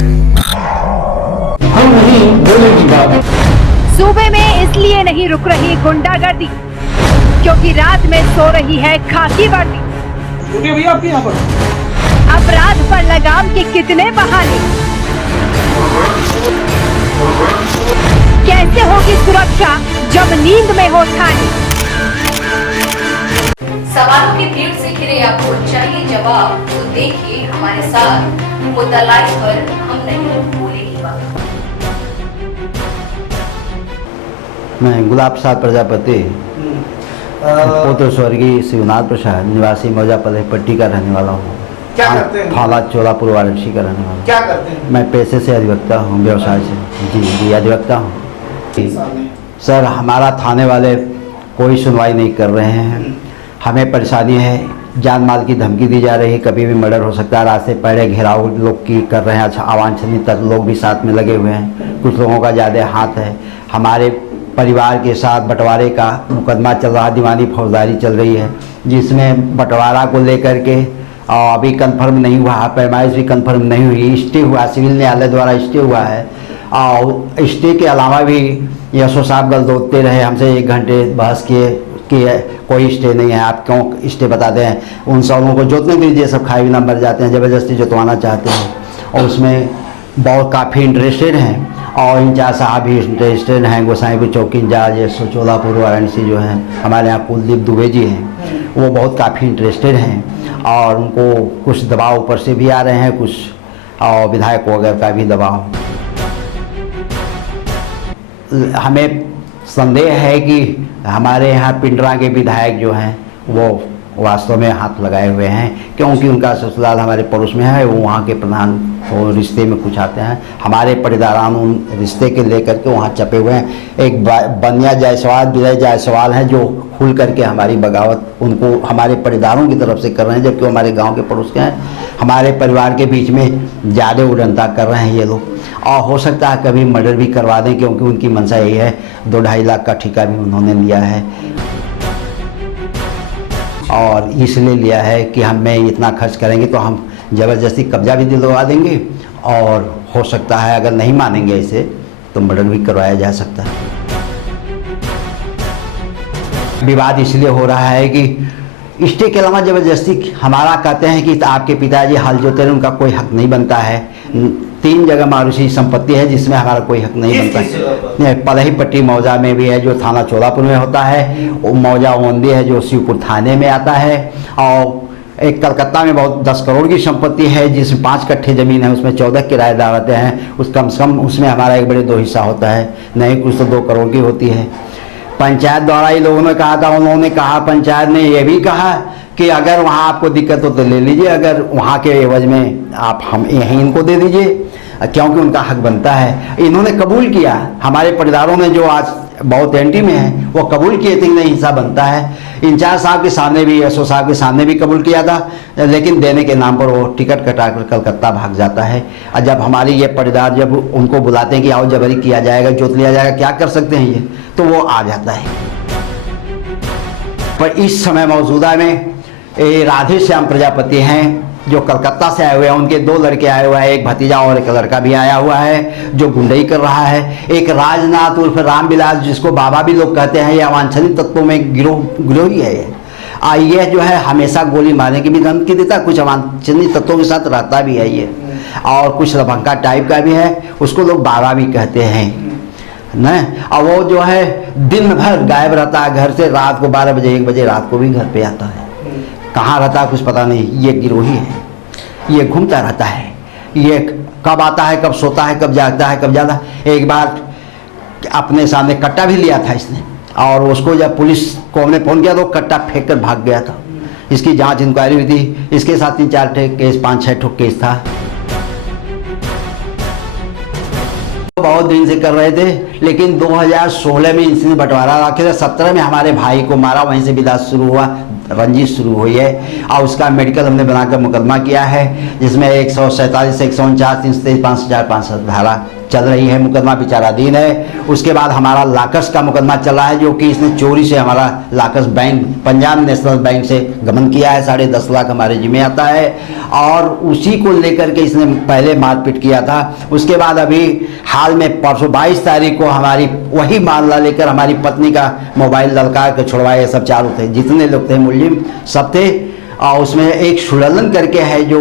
हम नहीं बोलेगी बात। सूबे में इसलिए नहीं रुक रही गुंडागर्दी क्योंकि रात में सो रही है खाकी वर्दी। भैया आपके यहाँ पर अपराध पर लगाम के कितने बहाने, कैसे होगी सुरक्षा जब नींद में हो ठानी। सवालों की भीड़ से घिरे आपको चाहिए जवाब, तो देखिए हमारे साथ मुद्दा लाइव पर हम नहीं बोलेगी बात। मैं गुलाब प्रसाद प्रजापति, पुत्र स्वर्गीय शिवनाथ प्रसाद, निवासी मौजा पट्टी का रहने वाला हूँ। क्या करते हैं? थाना चोलापुर वाराणसी का रहने वाला। क्या करते हैं? मैं पैसे से अधिवक्ता हूँ, व्यवसाय से। जी अधिवक्ता हूँ। सर हमारा थाने वाले कोई सुनवाई नहीं कर रहे हैं। हमें परेशानी है, जान माल की धमकी दी जा रही है, कभी भी मर्डर हो सकता है। रात से पहले घेराव लोग की कर रहे हैं, अच्छा अवांछनीय लोग भी साथ में लगे हुए हैं। कुछ लोगों का ज़्यादा हाथ है। हमारे परिवार के साथ बंटवारे का मुकदमा चल रहा, दीवानी फौजदारी चल रही है, जिसमें बंटवारा को लेकर के अभी कंफर्म नहीं हुआ, पैमाइश भी कंफर्म नहीं हुई। स्टे हुआ, सिविल न्यायालय द्वारा स्टे हुआ है। और स्टे के अलावा भी यशो साहब गलदोते रहे हमसे, 1 घंटे बहस किए कि कोई स्टे नहीं है, आप क्यों स्टे बताते हैं। उन सबों को जोतने दीजिए, सब खाए बिना मर जाते हैं, ज़बरदस्ती जोतवाना चाहते हैं। और उसमें बहुत काफ़ी इंटरेस्टेड हैं और इंचार्ज साहब भी इंटरेस्टेड हैं। गोसाईपुर चौकी इंचार्ज चोलापुर वाराणसी जो हैं हमारे यहाँ कुलदीप दुबे जी हैं, वो बहुत काफ़ी इंटरेस्टेड हैं। और उनको कुछ दबाव ऊपर से भी आ रहे हैं, कुछ और विधायकों वगैरह का भी दबाव। हमें संदेह है कि हमारे यहाँ पिंडरा के विधायक जो हैं वो वास्तव में हाथ लगाए हुए हैं, क्योंकि उनका ससुराल हमारे पड़ोस में है। वो वहाँ के प्रधान वो रिश्ते में कुछ आते हैं। हमारे परिदारान उन रिश्ते के लेकर के वहाँ चपे हुए हैं। एक बनिया जायसवाल, विजय जायसवाल हैं जो खुल करके हमारी बगावत उनको हमारे परिदारों की तरफ से कर रहे हैं, जबकि वो हमारे गांव के पड़ोस के हैं। हमारे परिवार के बीच में ज़्यादा उड़नता कर रहे हैं ये लोग, और हो सकता है कभी मर्डर भी करवा दें, क्योंकि उनकी मंशा यही है। 2-2.5 लाख का ठेका भी उन्होंने लिया है, और इसलिए लिया है कि हमें इतना खर्च करेंगे तो हम ज़बरदस्ती कब्जा भी दिलवा देंगे, और हो सकता है अगर नहीं मानेंगे इसे तो मर्डर भी करवाया जा सकता है। विवाद इसलिए हो रहा है कि स्टे के अलावा ज़बरदस्ती हमारा कहते हैं कि आपके पिताजी हल जोते रहे, उनका कोई हक नहीं बनता है। 3 जगह मारूसी संपत्ति है जिसमें हमारा कोई हक नहीं बनता है। पलही पट्टी मौजा में भी है जो थाना चोलापुर में होता है, वो मौजा ओंदी है जो शिवपुर थाने में आता है, और एक कलकत्ता में बहुत 10 करोड़ की संपत्ति है जिसमें 5 कट्ठे ज़मीन है, उसमें 14 किराएदार आते हैं। उस कम से कम उसमें हमारा 1 बड़े 2 हिस्सा होता है, नहीं कुछ तो 2 करोड़ की होती है। पंचायत द्वारा ही लोगों ने कहा था, उन्होंने कहा, पंचायत ने यह भी कहा कि अगर वहाँ आपको दिक्कत हो तो ले लीजिए, अगर वहाँ के एवज में आप हम यहीं इनको दे दीजिए, क्योंकि उनका हक बनता है। इन्होंने कबूल किया, हमारे परिवारों ने जो आज बहुत एंटी में है वो कबूल किए थे नहीं हिस्सा बनता है। इंचार्ज साहब के सामने भी, एसओ साहब के सामने भी कबूल किया था, लेकिन देने के नाम पर वो टिकट कटाकर कलकत्ता भाग जाता है। और जब हमारी ये परिवार जब उनको बुलाते हैं कि आओ जबरी किया जाएगा, जोत लिया जाएगा, क्या कर सकते हैं ये, तो वो आ जाता है। पर इस समय मौजूदा में राधे श्याम प्रजापति हैं जो कलकत्ता से आए हुए हैं, उनके 2 लड़के आए हुए हैं, एक भतीजा और एक लड़का भी आया हुआ है जो गुंडई कर रहा है। एक राजनाथ उर्फ रामविलास, जिसको बाबा भी लोग कहते हैं, ये अवांछनीय तत्वों में गिरोही है। ये जो है हमेशा गोली मारने की भी धमकी देता है, कुछ अवांछनीय तत्वों के साथ रहता भी है ये, और कुछ लभंका टाइप का भी है, उसको लोग बाबा भी कहते हैं न। और वो जो है दिन भर गायब रहता है घर से, रात को 12 बजे 1 बजे रात को भी घर पे आता है। कहाँ रहता है कुछ पता नहीं। ये गिरोही है, ये घूमता रहता है, ये कब आता है, कब सोता है, कब जागता है, कब जाता है। एक बार अपने सामने कट्टा भी लिया था इसने, और उसको जब पुलिस को हमने फोन किया तो कट्टा फेंक कर भाग गया था। इसकी जांच इंक्वायरी हुई थी, इसके साथ 3-4 केस, 5-6 केस था। बहुत दिन से कर रहे थे, लेकिन 2016 में इनसे बंटवारा रखे थे। 17 में हमारे भाई को मारा, वहीं से विवाद शुरू हुआ, रंजिश शुरू हुई है, और उसका मेडिकल हमने बनाकर मुकदमा किया है, जिसमें 147, 149, 323, 5,500 धारा चल रही है, मुकदमा विचाराधीन है। उसके बाद हमारा लाकर्स का मुकदमा चल रहा है, जो कि इसने चोरी से हमारा lockers bank, Punjab national bank से गबन किया है। 10.5 लाख हमारे जिम्मे आता है और उसी को लेकर के इसने पहले मारपीट किया था। उसके बाद अभी हाल में परसों 22 तारीख को हमारी वही मामला लेकर हमारी पत्नी का मोबाइल ललकार के छुड़वाए। सब चारों थे, जितने लोग थे मुलजिम सब थे। और उसमें एक सुललन करके है जो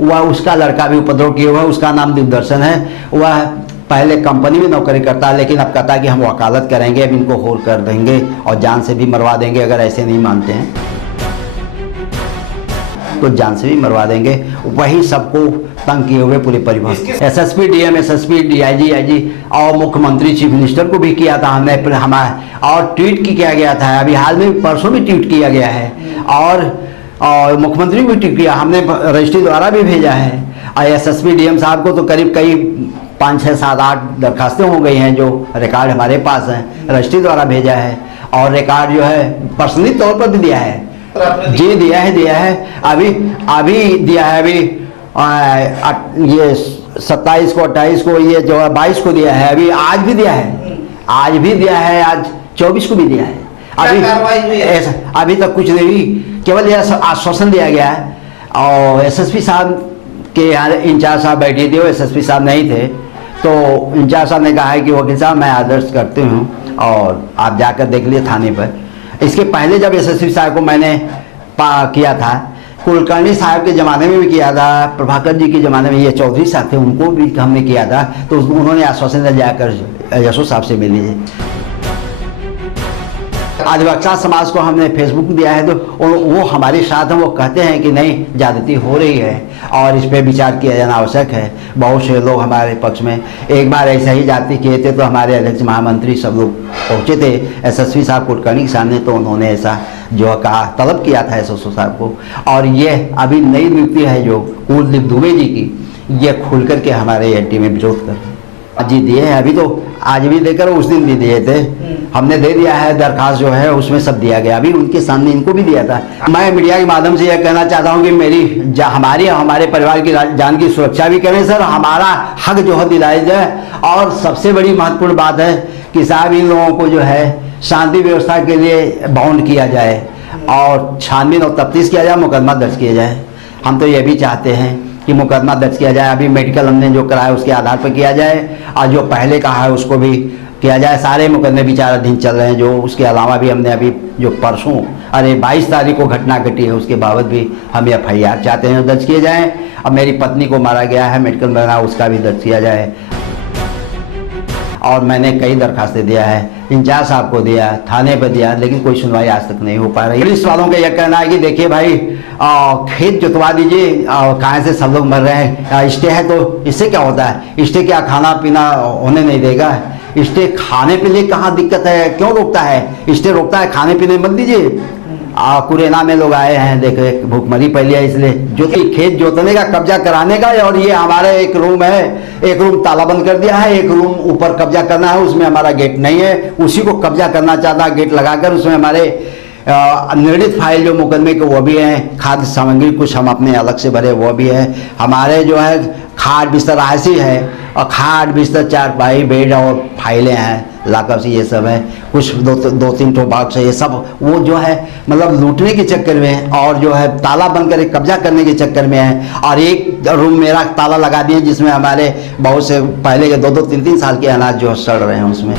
वह उसका लड़का भी उपद्रव किया हुआ है, उसका नाम दिग्दर्शन है। वह पहले कंपनी में नौकरी करता है, लेकिन अब कहता है कि हम वकालत करेंगे, अब इनको होर कर देंगे और जान से भी मरवा देंगे अगर ऐसे नहीं मानते हैं तो जान से भी मरवा देंगे। वही सबको तंग किए हुए पूरे परिवार, SSP, DM, SSP, DIG, IG और मुख्यमंत्री, चीफ मिनिस्टर को भी किया था हमने हमारा, और ट्वीट किया गया था। अभी हाल में परसों भी ट्वीट किया गया है और मुख्यमंत्री को भी ट्वीट किया हमने, रजिस्ट्री द्वारा भी भेजा है। और एसएसपी, डीएम साहब को तो करीब कई 5, 6, 7, 8 दरखास्तें हो गई हैं जो रिकॉर्ड हमारे पास हैं, रजिस्ट्री द्वारा भेजा है। और रिकॉर्ड जो है पर्सनली तौर पर भी दिया है जी, दिया है। अभी दिया है, अभी ये 27 को, 28 को, ये जो है 22 को दिया है। अभी आज भी दिया है, आज 24 को भी दिया है। अभी तक कुछ नहीं, केवल यह आश्वासन दिया गया है। और एसएसपी साहब के यहाँ इंचार्ज साहब बैठे थे, वो एसएसपी साहब नहीं थे, तो इंचार्ज साहब ने कहा है कि वकील साहब मैं आदर्श करती हूँ और आप जाकर देख लिए थाने पर। इसके पहले जब एसएसपी साहब को मैंने किया था, कुलकर्णी साहब के ज़माने में भी किया था, प्रभाकर जी के ज़माने में ये चौधरी साहब थे, उनको भी हमने किया था, तो उन्होंने आश्वासन दिया जाकर यशो साहब से मिल लीजिए। अधिवक्ता समाज को हमने फेसबुक दिया है, तो वो हमारे साथ हैं। वो कहते हैं कि नहीं, ज्यादती हो रही है और इस पर विचार किया जाना आवश्यक है। बहुत से लोग हमारे पक्ष में, एक बार ऐसा ही जाति किए थे तो हमारे अध्यक्ष महामंत्री सब लोग पहुँचे थे एसएसपी साहब कुलकर्णी के सामने, तो उन्होंने ऐसा जो कहा, तलब किया था एसएसपी साहब को। और ये अभी नई नियुक्ति है जो कुलदीप दुबे जी की, ये खुल करके हमारे एनटी में विरोध कर जी दिए हैं। अभी तो आज भी देकर उस दिन भी दिए थे, हमने दे दिया है दरखास्त जो है, उसमें सब दिया गया। अभी उनके सामने इनको भी दिया था। मैं मीडिया के माध्यम से यह कहना चाहता हूं कि हमारे परिवार की जान की सुरक्षा भी करें सर, हमारा हक जो है दिलाया जाए। और सबसे बड़ी महत्वपूर्ण बात है कि साहब इन लोगों को जो है शांति व्यवस्था के लिए बाउंड किया जाए और छानबीन और तफ्तीश किया जाए, मुकदमा दर्ज किया जाए। हम तो ये भी चाहते हैं कि मुकदमा दर्ज किया जाए। अभी मेडिकल हमने जो कराया उसके आधार पर किया जाए और जो पहले कहा है उसको भी किया जाए। सारे मुकदमे विचाराधीन चल रहे हैं। जो उसके अलावा भी हमने अभी जो परसों 22 तारीख को घटना घटी है, उसके बाबत भी हम FIR चाहते हैं दर्ज किए जाएँ। अब मेरी पत्नी को मारा गया है, मेडिकल बना, उसका भी दर्ज किया जाए। और मैंने कई दरखास्तें दिया है, इंचार्ज साहब को दिया, थाने पर दिया, लेकिन कोई सुनवाई आज तक नहीं हो पा रही। पुलिस वालों का यह कहना है कि देखिए भाई, खेत जुतवा दीजिए, कहाँ से सब लोग मर रहे हैं, स्टे है तो इससे क्या होता है, स्टे क्या खाना पीना होने नहीं देगा, स्टे खाने पीने कहाँ दिक्कत है, क्यों रोकता है, स्टे रोकता है, खाने पीने मत दीजिए। कुरेना में लोग आए हैं, देखे भूखमरी पहले है, इसलिए जो कि खेत जोतने का, कब्जा कराने का। और ये हमारे एक रूम है, एक रूम ताला बंद कर दिया है, एक रूम ऊपर कब्जा करना है, उसमें हमारा गेट नहीं है, उसी को कब्जा करना चाहता है गेट लगाकर। उसमें हमारे निर्णित फाइल जो मुकदमे के वो भी हैं, खाद्य सामग्री कुछ हम अपने अलग से भरे वो भी है। हमारे जो है खाट बिस्तर आयसी है, और खाट बिस्तर, चारपाई, बेड और फाइलें हैं, लाकअप से ये सब है। कुछ 2-3 ठो बॉक्स है, ये सब वो जो है मतलब लूटने के चक्कर में और जो है ताला बंद करके कब्जा करने के चक्कर में है। और एक रूम मेरा ताला लगा दिए जिसमें हमारे बहुत से पहले के 2-2, 3-3 साल के अनाज जो सड़ रहे हैं, उसमें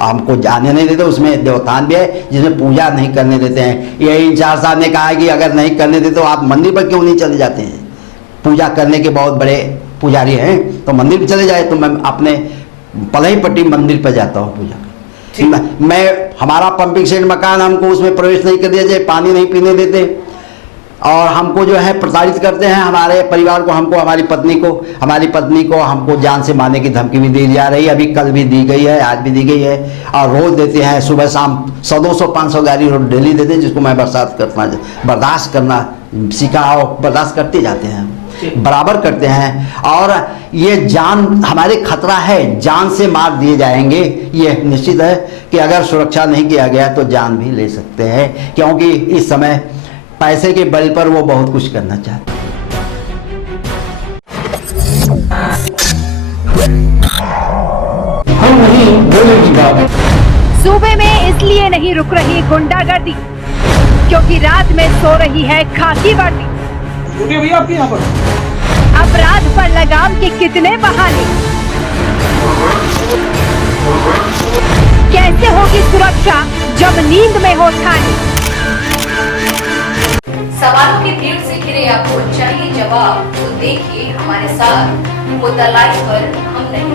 हमको जाने नहीं देते। उसमें देवतान भी है जिसमें पूजा नहीं करने देते हैं। ये इंचार्ज साहब ने कहा है कि अगर नहीं करने देते तो आप मंदिर पर क्यों नहीं चले जाते हैं, पूजा करने के बहुत बड़े पुजारी हैं, तो मंदिर पर चले जाए। तो मैं अपने पलही पट्टी मंदिर पर जाता हूँ पूजा। मैं हमारा पंपिंग सेट मकान, हमको उसमें प्रवेश नहीं कर दिया जाए, पानी नहीं पीने देते और हमको जो है प्रताड़ित करते हैं। हमारे परिवार को, हमको, हमारी पत्नी को हमको जान से मारने की धमकी भी दी जा रही है। अभी कल भी दी गई है, आज भी दी गई है और रोज देते हैं। सुबह शाम 100-200-500 गाड़ी रोज डेली देते हैं, जिसको मैं बर्दाश्त करना सीखा और बर्दाश्त करते जाते हैं, बराबर करते हैं। और ये जान हमारे खतरा है, जान से मार दिए जाएंगे, ये निश्चित है कि अगर सुरक्षा नहीं किया गया तो जान भी ले सकते हैं, क्योंकि इस समय पैसे के बल पर वो बहुत कुछ करना चाहते हैं। हम नहीं बोलेगी बात। सूबे में इसलिए नहीं रुक रही गुंडागर्दी क्योंकि रात में सो रही है खाकी वर्दी। रुकिए भैया आपके यहाँ पर। अपराध पर लगाम के कितने बहाने, कैसे होगी सुरक्षा जब नींद में हो ठानी। सवालों की भीड़ से घिरे आपको चाहिए जवाब, तो देखिए हमारे साथ मुद्दा लाइव पर हम नहीं